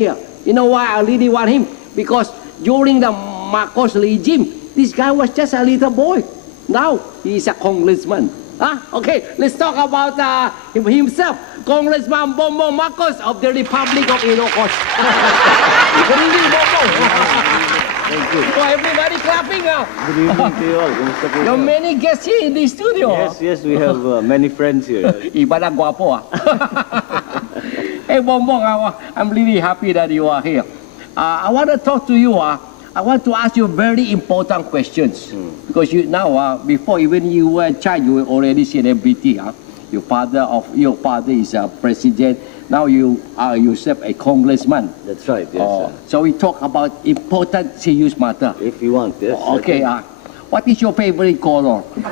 here. You know why I really want him? Because during the Marcos regime, this guy was just a little boy. Now, he is a congressman. Okay, let's talk about himself. Congressman Bongbong Marcos of the Republic of Ilocos. Good evening, Bongbong. Thank you. Oh, everybody clapping now. Good evening to you all. Kumusta po There are kayo? many guests here in the studio. Yes, we have many friends here. Iba na gwapo Hey, Bongbong, I'm really happy that you are here. I want to talk to you. I want to ask you very important questions. Because you now, before even you were a child, you were already celebrity. Your father is a president. Now you are yourself a congressman. That's right, yes. So we talk about important serious matter. If you want, yes. Okay, what is your favorite color? And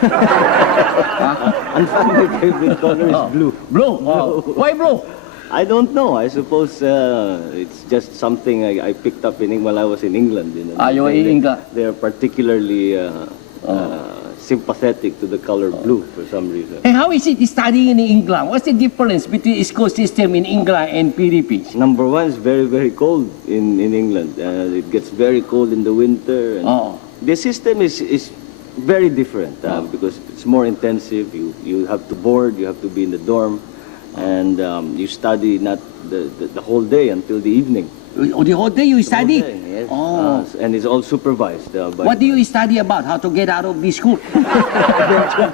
my favorite color is blue. Blue? Why blue? I don't know. I suppose it's just something I picked up while I was in England. You know. You were in England? They are particularly sympathetic to the color blue for some reason. Hey, how is it studying in England? What's the difference between the school system in England and Philippines? Number one, it's very, very cold in England. It gets very cold in the winter. And the system is very different because it's more intensive. You have to board, you have to be in the dorm, and you study not the whole day until the evening. The whole day you study? Day, yes. And it's all supervised. What do you study about? How to get out of this school?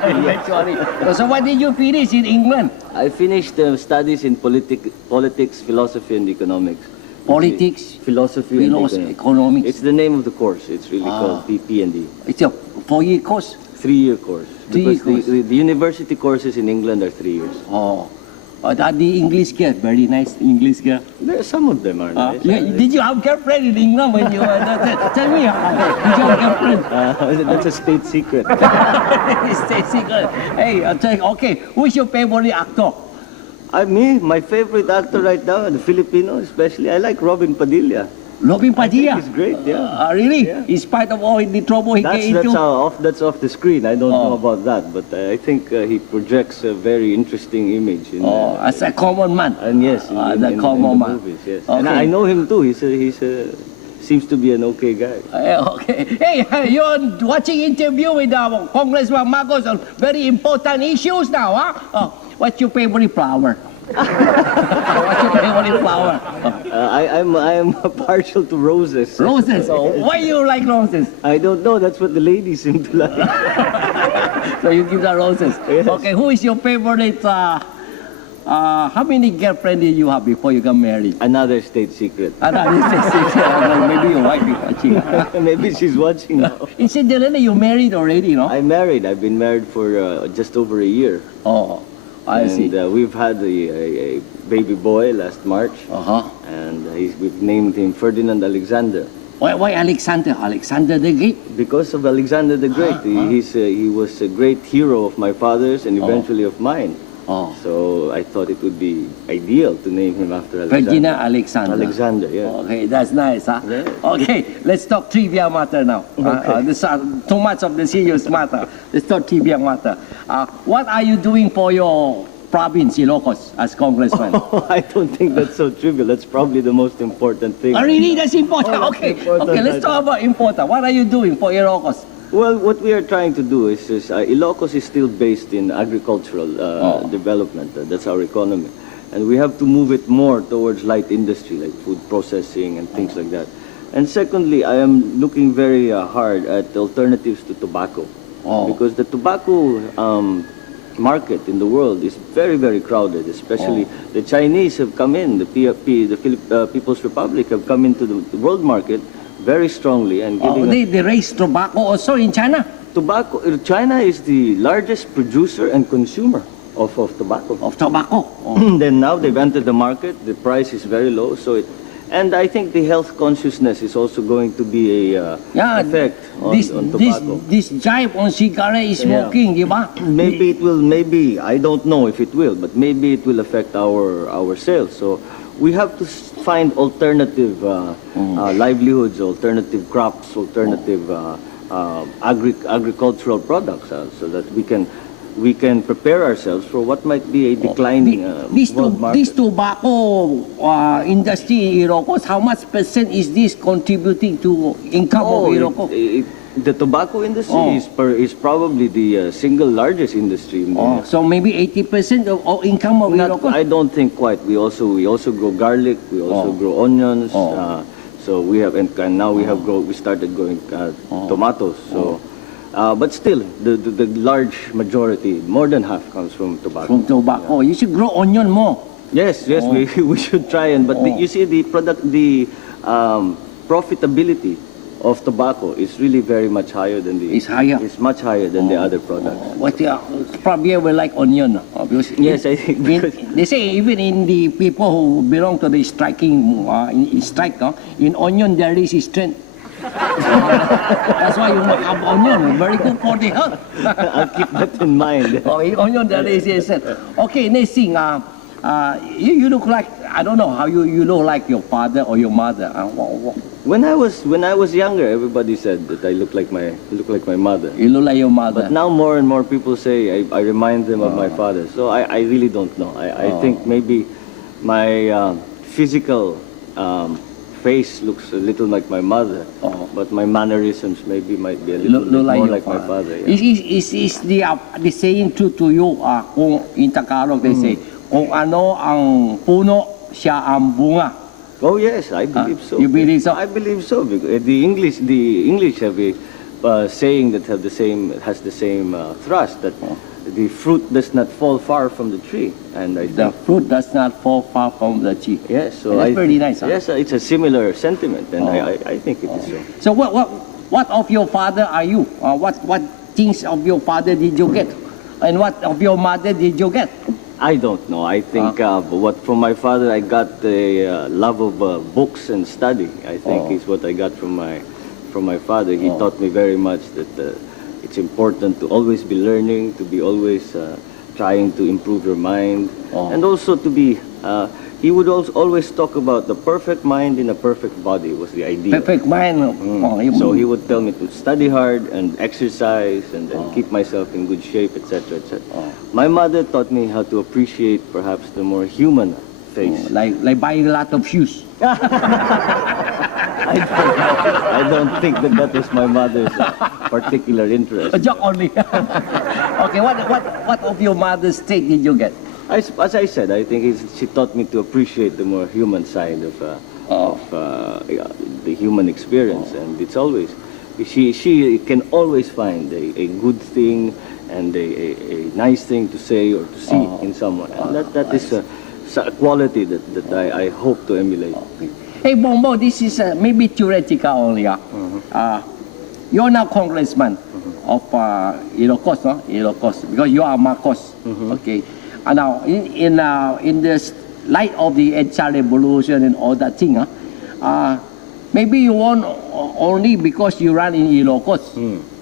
Eventually. So what did you finish in England? I finished studies in politics, philosophy, and economics. Politics, philosophy, and economics. It's the name of the course. It's really called PP&E. It's a 4-year course? 3-year course. 3-year because the university courses in England are 3 years. Are the English girl very nice English girl? Some of them are nice. Did you have girlfriend in England when you were tell me, did you have girlfriend? That's a state secret. State secret. Hey, okay, who is your favorite actor? My favorite actor right now, the Filipino especially, I like Robin Padilla. Robin Padilla? He's great, yeah. Really? Yeah. In spite of all the trouble he get into? That's off the screen. I don't know about that, but I think he projects a very interesting image. As a common man. And yes, in the movies, yes. Okay. And I know him too. He seems to be an okay guy. Okay. Hey, you're watching interview with Congressman Marcos on very important issues now, what's your favorite flower? What's your favorite flower? I'm partial to roses. Roses? Why you like roses? I don't know. That's what the ladies seem to like. So you give the roses? Yes. Okay, who is your favorite? How many girlfriends did you have before you got married? Another state secret. Another state secret. Maybe your wife is watching. Maybe she's watching now. In Cinderella, you married already, no? I'm married. I've been married for just over a year. I see. We've had a baby boy last March, and we've named him Ferdinand Alexander. Why Alexander? Alexander the Great? Because of Alexander the Great. He was a great hero of my father's and eventually of mine. So I thought it would be ideal to name him after Alexander. Ferdinand Alexander. Alexander, yeah. Okay, that's nice, huh? Yeah. Okay, let's talk trivia matter now. This too much of the serious matter. Let's talk trivia matter. What are you doing for your province, Ilocos, as congressman? I don't think that's so trivial. That's probably the most important thing. Really? That's important? That's important. Okay, let's talk about important. What are you doing for Ilocos? Well, what we are trying to do is Ilocos is still based in agricultural development. That's our economy. And we have to move it more towards light industry, like food processing and things like that. And secondly, I am looking very hard at alternatives to tobacco. Because the tobacco market in the world is very, very crowded, especially the Chinese have come in, the People's Republic have come into the world market very strongly and they raise tobacco also in China? China is the largest producer and consumer of tobacco. Of tobacco? Then now they've entered the market, the price is very low, and I think the health consciousness is also going to be a effect on tobacco. This jive on cigarette smoking, maybe it will, I don't know if it will, but maybe it will affect our sales. So we have to find alternative livelihoods, alternative crops, alternative agricultural products so that we can we can prepare ourselves for what might be a declining world market. This tobacco industry in Ilocos, how much percent is this contributing to income of Ilocos? The tobacco industry is probably the single largest industry. In the, So maybe 80% of income of Ilocos? I don't think quite. We also grow garlic. We also grow onions. So we have and now we started growing tomatoes. So. But still, the large majority, more than half, comes from tobacco. From tobacco. You should grow onion more. Yes, we should try but you see the profitability of tobacco is really very much higher than It's higher. It's much higher than the other products. What probably will like onion. Because Yes, I think they say even in the people who belong to the striking strike, in onion there is strength. That's why you have onion. Very good for the health. I'll keep that in mind. In onion there is strength. Okay, next thing. You look like, I don't know how you look like your father or your mother. When I was younger, everybody said that I look like my mother. You look like your mother. But now more and more people say I remind them of my father. So I really don't know. I think maybe my physical face looks a little like my mother, but my mannerisms might be a little bit more like my father. Yeah. Is the saying true to you? Kung in Tagalog they say, kung ano ang puno, siya ang bunga. Oh yes, I believe so. You believe so? I believe so because the English have a saying that has the same thrust that the fruit does not fall far from the tree, and I think The fruit does not fall far from the tree. yes. So That's very nice. Yes, it's a similar sentiment, and I think it is so. So what of your father are you? What things of your father did you get? And what of your mother did you get? I don't know. I think what from my father I got the love of books and study. I think is what I got from my father. He taught me very much that it's important to always be learning, to be always trying to improve your mind, and also to be. He would also always talk about the perfect mind in a perfect body was the idea. Perfect mind. So he would tell me to study hard and exercise and keep myself in good shape, etc., etc. My mother taught me how to appreciate perhaps the more human face. Like buying a lot of shoes. I don't think that was my mother's particular interest. A joke only. Okay, what of your mother's trait did you get? As I said, I think she taught me to appreciate the more human side of the human experience, and it's always she can always find a good thing and a nice thing to say or to see in someone, and that is a quality that I hope to emulate. Hey, Bongbong, this is maybe theoretical only. You're now congressman of Ilocos, no? Ilocos, because you are Marcos. Okay. And now, in the light of the HR revolution and all that thing, maybe you won only because you run in Ilocos.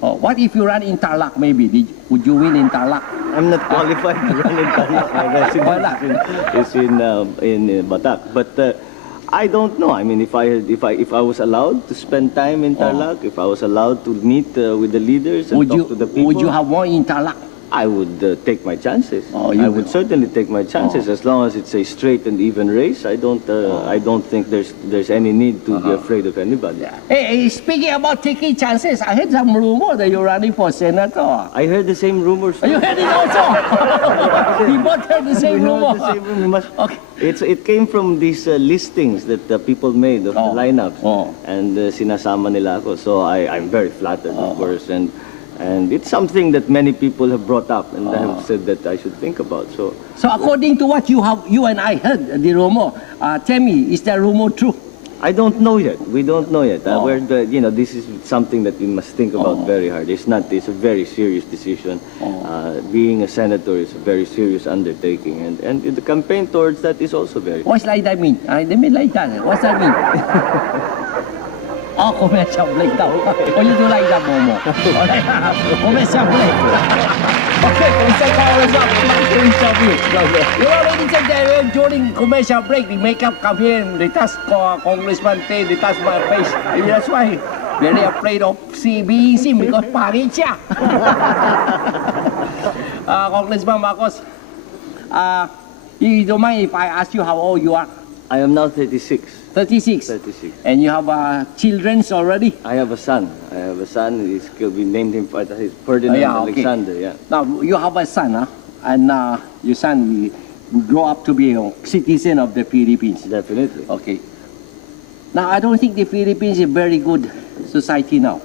What if you run in Tarlac? Maybe would you win in Tarlac? I'm not qualified to run in Tarlac. My residence is in Batak, but. I don't know. I mean, if I was allowed to spend time in Tarlac, if I was allowed to meet with the leaders and talk to the people, would you have won in Tarlac? I would take my chances. You I would certainly take my chances as long as it's a straight and even race. I don't think there's any need to be afraid of anybody. Hey, speaking about taking chances, I heard some rumor that you're running for senator. I heard the same rumors. You heard it also. We both heard the same rumor. The same rumor. Okay. It came from these listings that people made of the lineups, and sinasama nila ako. So I'm very flattered, of course, and it's something that many people have brought up and have said that I should think about. So according to what you and I heard the rumor, tell me, is that rumor true? I don't know yet. We don't know yet. This is something that we must think about very hard. It's a very serious decision. Being a senator is a very serious undertaking, and the campaign towards that is also very. What's like that mean? They mean like that. What's that mean? Commercial break daw. You do like that, Momo? Commercial break. Okay, Mr. Congressman, commercial break. Ladies and gentlemen, during commercial break, the makeup come here and they touch Congressman Tay, they touch my face. Maybe that's why very afraid of being seen because pangit siya. Congressman Marcos, you don't mind if I ask you how old you are? I am now 36. 36. 36. And you have children already? I have a son. We named him Ferdinand yeah, okay. Alexander. Yeah. Now, you have a son, huh? And your son will grow up to be a citizen of the Philippines. Definitely. Okay. Now, I don't think the Philippines is a very good society now.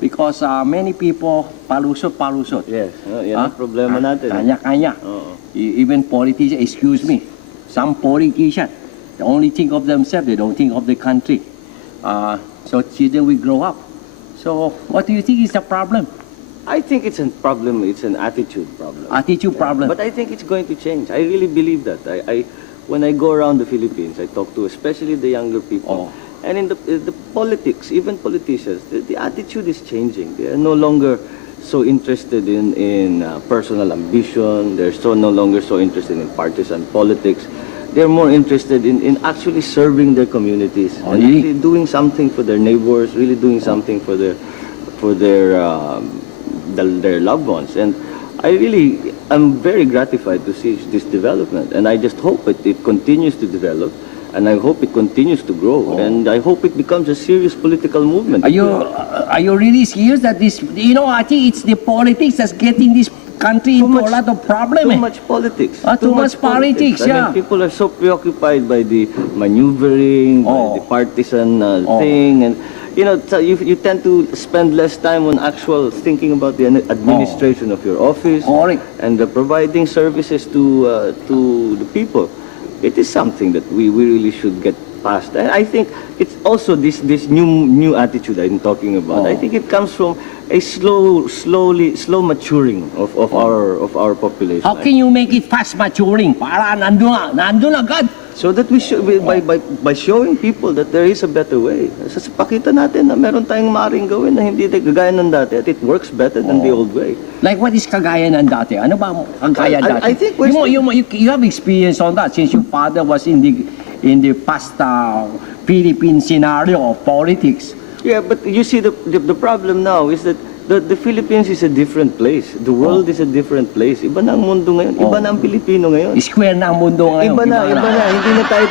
Because many people palusot. Yes. Yan ang problema natin. Kanya-kanya. Oo. Even politicians, excuse me, some politicians, they only think of themselves, they don't think of the country. So children will grow up. So what do you think is the problem? I think it's a problem. It's an attitude problem. Attitude problem. But I think it's going to change. I really believe that. When I go around the Philippines, I talk to especially the younger people. And in the politics, even politicians, the attitude is changing. They are no longer so interested in personal ambition. They're no longer so interested in partisan politics. They're more interested in actually serving their communities and really doing something for their neighbors, really doing something for their loved ones. And I'm very gratified to see this development. And I just hope it continues to develop. And I hope it continues to grow. And I hope it becomes a serious political movement. Are you really serious that this, I think it's the politics that's getting this country into a lot of problems. Too much politics. Too much politics, yeah. I mean, people are so preoccupied by the maneuvering, by the partisan thing. And, so you tend to spend less time on actual thinking about the administration of your office and providing services to the people. It is something that we really should get past. And I think it's also this new attitude I'm talking about. I think it comes from a slow maturing of our population. How can you make it fast maturing? Para nandun agad. So that we should by showing people that there is a better way. Pakita natin na meron tayong maaaring gawin na hindi kagaya ng dati at it works better than the old way. Like what is kagaya ng dati? Ano ba kagaya dati? I think you have experience on that since your father was in the past Philippine scenario of politics. Yeah, but you see the problem now is that the Philippines is a different place. The world is a different place. Iba na ang mundo ngayon. Iba na ang Pilipino ngayon. Square na ang mundo ngayon. Iba na. Hindi na tayo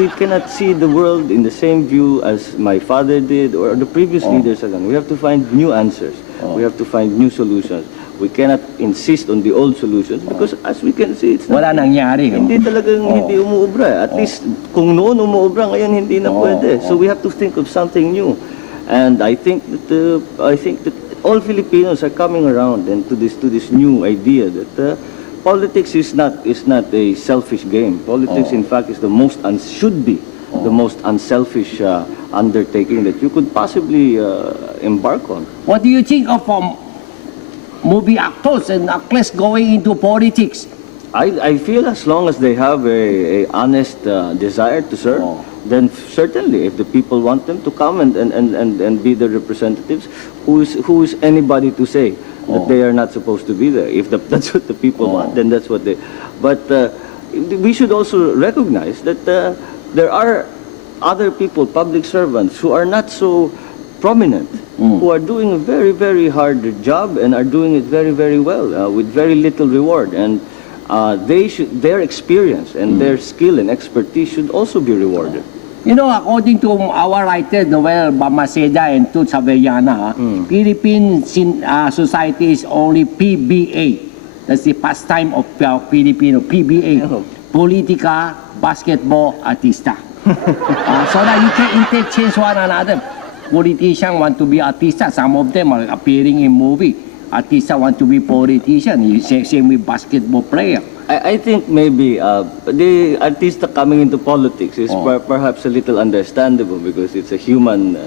we cannot see the world in the same view as my father did or the previous leaders ago. We have to find new answers. We have to find new solutions. We cannot insist on the old solutions because as we can see, it's not, wala nangyari. Hindi talagang hindi umuubra. At least kung noon umuubra, ngayon hindi na pwede. So we have to think of something new. And I think that all Filipinos are coming around and to this new idea that politics is not a selfish game. Politics, in fact, is should be the most unselfish undertaking that you could possibly embark on. What do you think of movie actors and actresses going into politics? I feel as long as they have a honest desire to serve, then certainly if the people want them to come and be the representatives, who is anybody to say that they are not supposed to be there? If that's what the people want, then that's what they... But we should also recognize that there are other people, public servants, who are not so prominent, who are doing a very, very hard job and are doing it very, very well with very little reward. And their experience and their skill and expertise should also be rewarded. According to our writer, Noel Bamaceda and Toots Avellana, Philippine society is only PBA. That's the pastime of Filipino, PBA. Politica, basketball, artista. So that you can interchange one another. Politicians want to be artista. Some of them are appearing in movie. Artista want to be politician. Same with basketball player. I think maybe the artista coming into politics is perhaps a little understandable because it's a human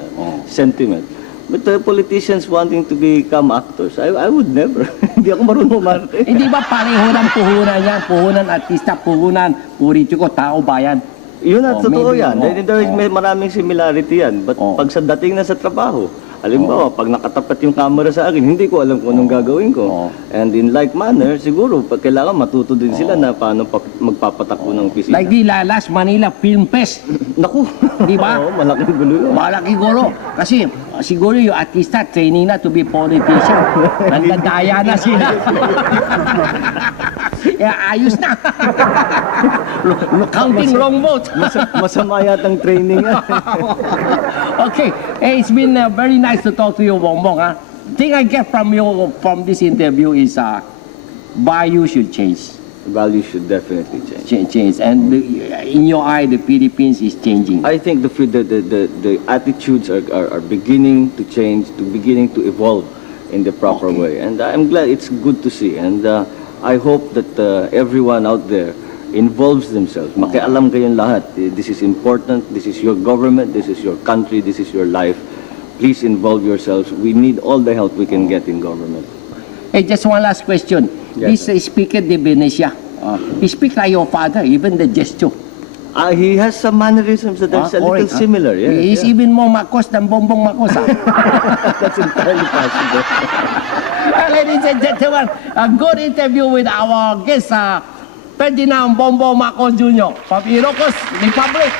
sentiment. But the politicians wanting to become actors, I would never. Hindi ako marunong umarte. Hindi ba pareho ng puhunan yan? Puhunan artista, puhunan politiko, tao bayan. Yun at totoo yan. There is maraming similarity yan. But pag sa dating na sa trabaho, Halimbawa, pag nakatapat yung camera sa akin, hindi ko alam kung anong gagawin ko. And in like manner, siguro, pag kailangan matuto din sila na paano magpapatakbo ng opisina. Like the last Manila Film Fest. Naku! Di ba? Oo, malaking gulo yun. Malaki gulo. Kasi siguro yung artista training na to be politician. Nandadaya na sila. Ayos na. Counting wrong vote. Masama yatang training yan. Okay, hey, it's been very nice to talk to you, Bongbong. Thing I get from you from this interview is value should change. Values should definitely change. Change, and in your eye, the Philippines is changing. I think the attitudes are beginning to change, beginning to evolve in the proper way. And I'm glad, it's good to see. And I hope that everyone out there involves themselves. Makialam kayong lahat. This is important. This is your government. This is your country. This is your life. Please involve yourselves. We need all the help we can get in government. Hey, just one last question. Yes, This speaker de Venecia, he speaks like your father, even the gesture. He has some mannerisms that are a little similar. Yeah, He's yeah. even more Marcos than Bongbong Marcos. That's entirely possible. Ladies and gentlemen, a good interview with our guest, Ferdinand Bongbong Marcos Jr. from Ilocos Republic.